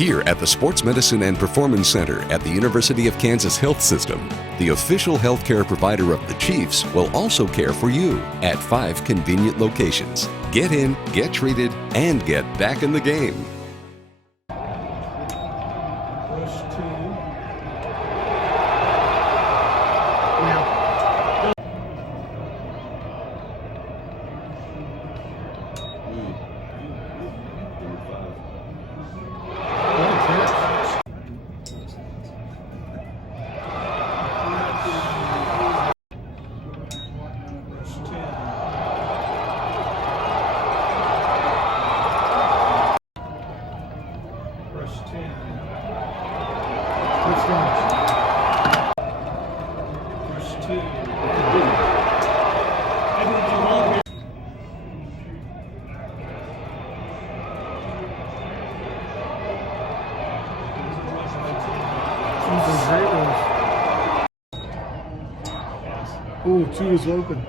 Here at the Sports Medicine and Performance Center at the University of Kansas Health System, the official healthcare provider of the Chiefs will also care for you at 5 convenient locations. Get in, get treated, and get back in the game. Ooh, 2 is open.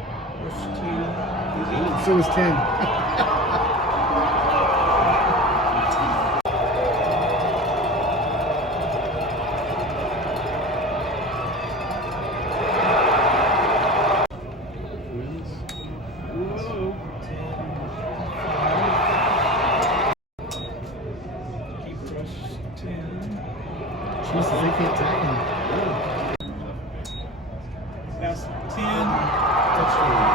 So is 10. Jesus, they can't tackle him. That's 10. Touchdowns.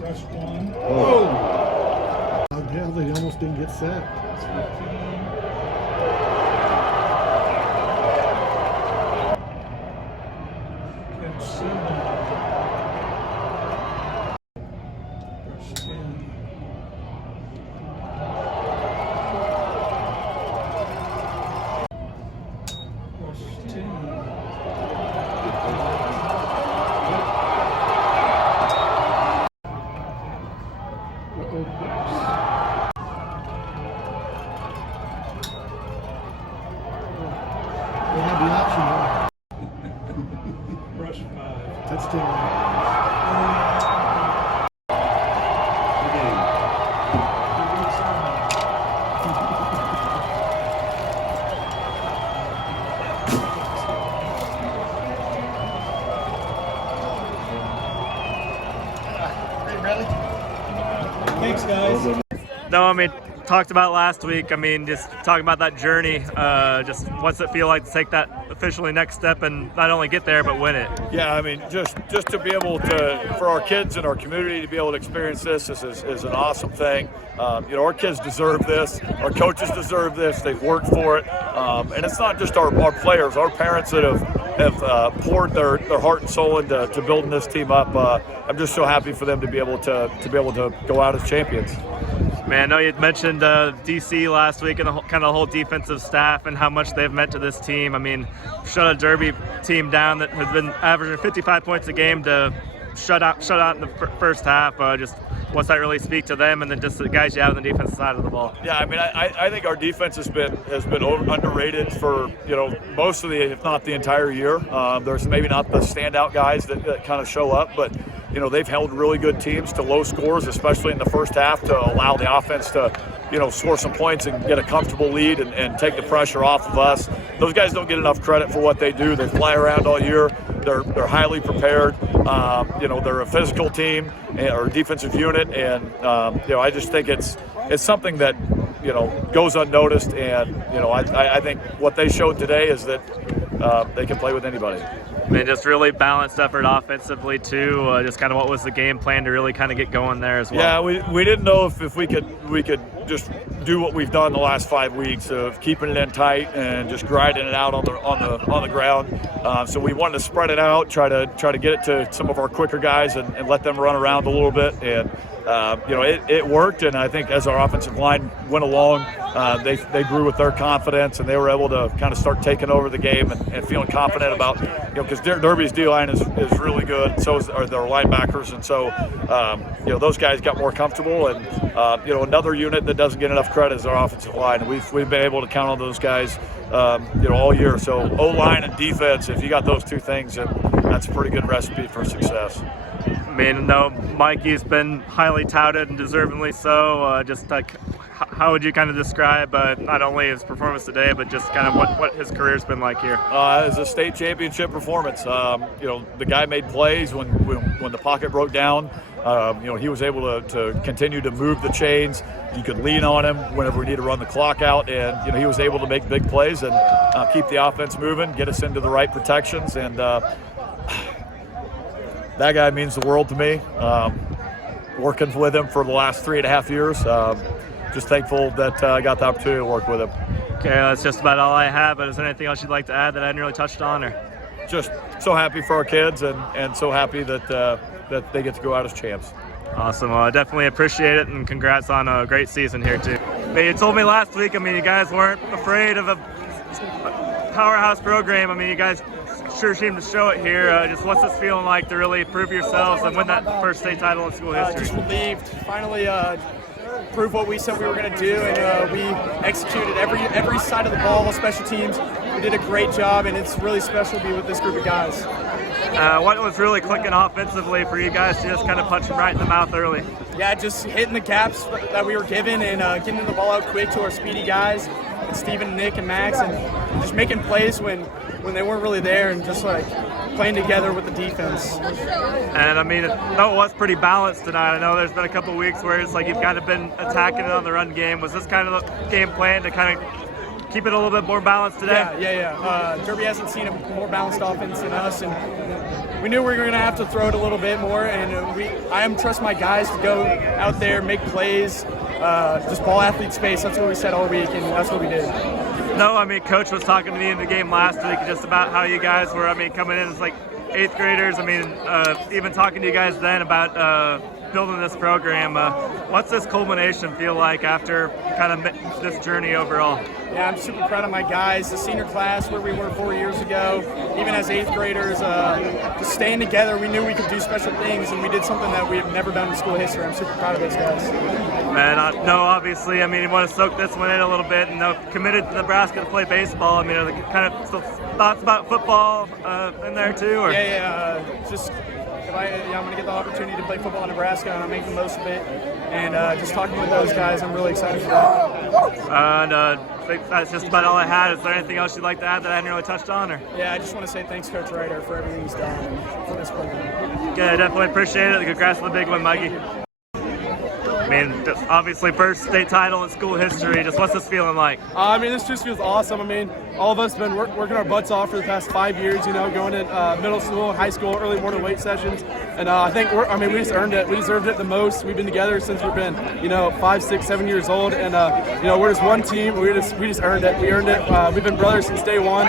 Rush 1. Oh! Yeah, they almost didn't get set. Catch 7. Rush 10. Rush 10. They had the option there. Rush 5. Touchdown. Thanks, guys. No, I mean, talked about last week. I mean, just talking about that journey. Just what's it feel like to take that officially next step and not only get there but win it? Yeah, I mean, just to be able to, for our kids and our community to be able to experience this is an awesome thing. You know, our kids deserve this. Our coaches deserve this. They've worked for it, and it's not just our players, our parents that have poured their heart and soul into building this team up. I'm just so happy for them to be able to go out as champions. Man, I know you mentioned DC last week and kind of the whole defensive staff and how much they've meant to this team. I mean, shut a Derby team down that has been averaging 55 points a game to shut out in the first half. Just what's that really speak to them, and then just the guys you have on the defensive side of the ball? Yeah, I mean, I think our defense has been underrated for, you know, most of the, if not the entire year. There's maybe not the standout guys that kind of show up, but you know, they've held really good teams to low scores, especially in the first half, to allow the offense to, you know, score some points and get a comfortable lead and take the pressure off of us. Those guys don't get enough credit for what they do. They fly around all year. They're highly prepared. You know, they're a physical team or defensive unit, and you know, I just think it's something that, you know, goes unnoticed. And you know, I think what they showed today is that they can play with anybody. I mean, just really balanced effort offensively too. Just kind of what was the game plan to really kind of get going there as well? Yeah, we didn't know if we could just do what we've done the last 5 weeks of keeping it in tight and just grinding it out on the ground. So we wanted to spread it out, try to get it to some of our quicker guys and let them run around a little bit. And it worked. And I think as our offensive line went along, they grew with their confidence and they were able to kind of start taking over the game and feeling confident about, because Derby's D-line is really good. So are their linebackers, and so those guys got more comfortable. And another unit that doesn't get enough credit is our offensive line. We've been able to count on those guys all year. So O-line and defense, if you got those two things, that's a pretty good recipe for success. I mean, no, Mikey's been highly touted and deservingly so. Just like, how would you kind of describe not only his performance today, but just kind of what his career's been like here? It's a state championship performance. The guy made plays when the pocket broke down. He was able to continue to move the chains. You could lean on him whenever we need to run the clock out, and he was able to make big plays and keep the offense moving, get us into the right protections, and that guy means the world to me. Working with him for the last 3.5 years, just thankful that I got the opportunity to work with him. Okay, that's just about all I have, but is there anything else you'd like to add that I didn't really touched on? Or just so happy for our kids and so happy that they get to go out as champs. Awesome. Well, I definitely appreciate it, and congrats on a great season here too. You told me last week, you guys weren't afraid of a powerhouse program. You guys sure seem to show it here. Just what's this feeling like to really prove yourselves and win that first state title in school history? Just relieved. Finally prove what we said we were going to do, and we executed every side of the ball, special teams. We did a great job, and it's really special to be with this group of guys. What was really clicking offensively for you guys to just kind of punch them right in the mouth early? Yeah, just hitting the gaps that we were given and getting the ball out quick to our speedy guys, and Steven, Nick, and Max, and just making plays when they weren't really there, and just like playing together with the defense. And it was pretty balanced tonight. I know there's been a couple weeks where it's like you've kind of been attacking it on the run game. Was this kind of the game plan to kind of keep it a little bit more balanced today? Yeah. Derby hasn't seen a more balanced offense than us, and we knew we were going to have to throw it a little bit more. And I trust my guys to go out there, make plays, just ball athlete space. That's what we said all week, and that's what we did. No, Coach was talking to me in the game last week just about how you guys were, coming in as like 8th graders. Even talking to you guys then about building this program. What's this culmination feel like after kind of this journey overall? Yeah, I'm super proud of my guys. The senior class, where we were 4 years ago, even as 8th graders, just staying together, we knew we could do special things, and we did something that we have never done in school history. I'm super proud of those guys. Man, obviously, you want to soak this one in a little bit, and committed to Nebraska to play baseball. Are there kind of still thoughts about football in there too? Or? Yeah. I'm going to get the opportunity to play football in Nebraska, and I'll make the most of it. And just talking with those guys, I'm really excited for that. I think that's just about all I had. Is there anything else you'd like to add that I hadn't really touched on? Or? Yeah, I just want to say thanks, Coach Ryder, for everything he's done and for this program. Yeah, I definitely appreciate it. Congrats on the big one, Mikey. Just obviously first state title in school history. Just what's this feeling like? This just feels awesome. All of us have been working our butts off for the past 5 years, going in middle school, high school, early morning weight sessions. And I think we just earned it. We deserved it the most. We've been together since we've been, 5, 6, 7 years old. And, we're just one team. We just earned it. We earned it. We've been brothers since day one.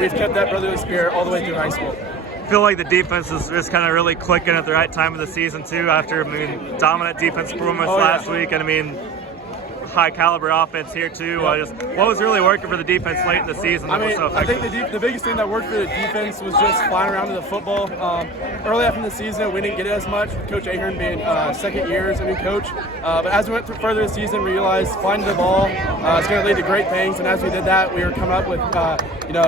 We've kept that brotherly spirit all the way through high school. I feel like the defense is just kind of really clicking at the right time of the season too. After dominant defense performance last week, and high caliber offense here too. What was really working for the defense late in the season? I think the biggest thing that worked for the defense was just flying around to the football. Early after the season, we didn't get it as much, with Coach Ahern being second year as a new coach. But as we went through further this season, we realized flying the ball is going to lead to great things. And as we did that, we were coming up with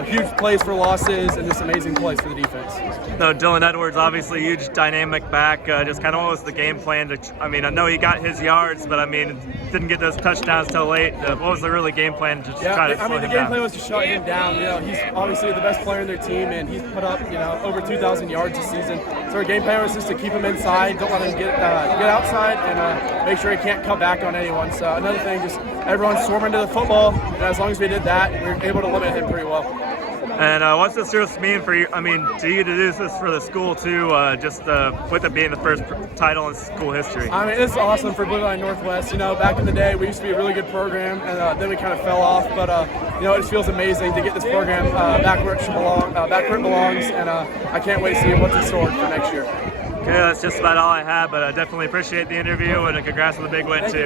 huge plays for losses and just amazing plays for the defense. No, Dylan Edwards, obviously huge dynamic back. Just kind of what was the game plan? I know he got his yards, but didn't get those touchdowns till late. What was the really game plan to try to slow him down? The game plan was to shut him down. He's obviously the best player in their team, and he's put up over 2,000 yards this season. So our game plan was just to keep him inside, don't let him get outside, and make sure he can't come back on anyone. So another thing, just everyone swarming to the football. And as long as we did that, we were able to limit him pretty well. And what's this just mean for you? I mean, to you to do this for the school too, just with it being the first title in school history? I mean, it's awesome for Blue Line Northwest. You know, back in the day, we used to be a really good program, and then we kind of fell off. But you know, it just feels amazing to get this program back where it belongs, and I can't wait to see what's in store for next year. Okay, that's just about all I have, but I definitely appreciate the interview, and congrats on the big win too.